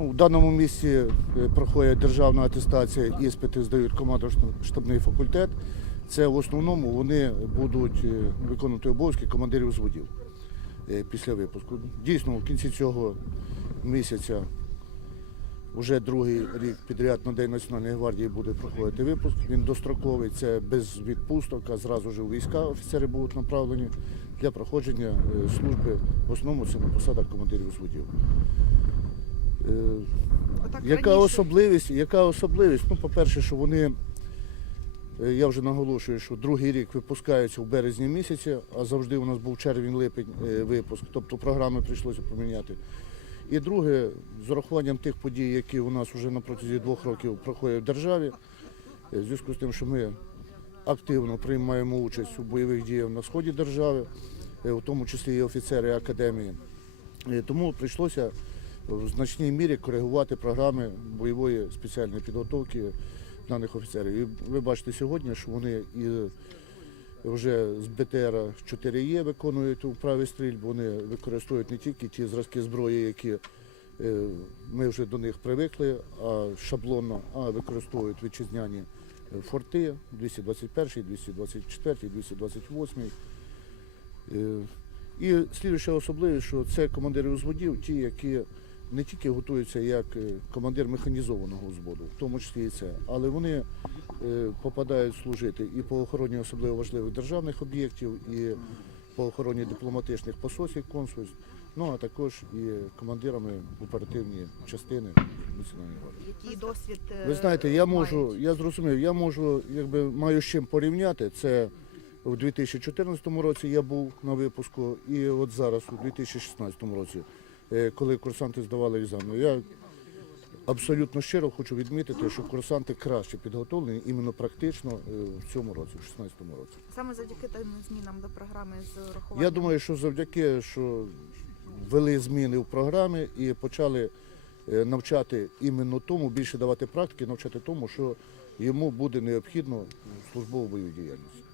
У даному місці е, проходить державна атестація, іспити здають командно-штабний факультет. Це в основному вони будуть е, виконувати обов'язки командирів зводів е, після випуску. Дійсно, в кінці цього місяця, вже другий рік підряд на День Національної гвардії буде проходити випуск. Він достроковий, це без відпусток, а зразу ж у війська офіцери будуть направлені для проходження служби. В основному це на посадах командирів зводів. Е, Отак яка раніше. особливість? Яка особливість? Ну, по-перше, що вони, е, я вже наголошую, що другий рік випускаються в березні місяці, а завжди у нас був червень-липень е, випуск, тобто програми прийшлося поміняти. І друге, з урахуванням тих подій, які у нас вже на протязі двох років проходять в державі, в зв'язку з тим, що ми активно приймаємо участь у бойових діях на сході держави, в тому числі і офіцери академії. Тому прийшлося в значній мірі коригувати програми бойової спеціальної підготовки даних офіцерів. І ви бачите сьогодні, що вони і вже з БТР 4Е виконують вправі стрільбу, вони використовують не тільки ті зразки зброї, які е, ми вже до них привикли, а шаблонно, а використовують вітчизняні е, форти 221, 224, 228. Е, І слідуюча особливість, що це командири взводів, ті, які не тільки готуються як е, командир механізованого взводу, в тому числі і це, але вони е, попадають служити і по охороні особливо важливих державних об'єктів, і по охороні дипломатичних посольств, консульств, ну а також і командирами оперативні частини національної гвардії. Який досвід е, Ви знаєте, я можу, я зрозумів, я можу, якби маю з чим порівняти. Це у 2014 році я був на випуску, і от зараз, у 2016 році, коли курсанти здавали екзамен. Я абсолютно щиро хочу відмітити, що курсанти краще підготовлені іменно практично е, в цьому році, в 2016 році. саме завдяки тим змінам до програми з урахуванням. Я думаю, що завдяки, що ввели зміни в програмі і почали е, навчати іменно тому, більше давати практики, навчати тому, що йому буде необхідно службову бойову діяльність.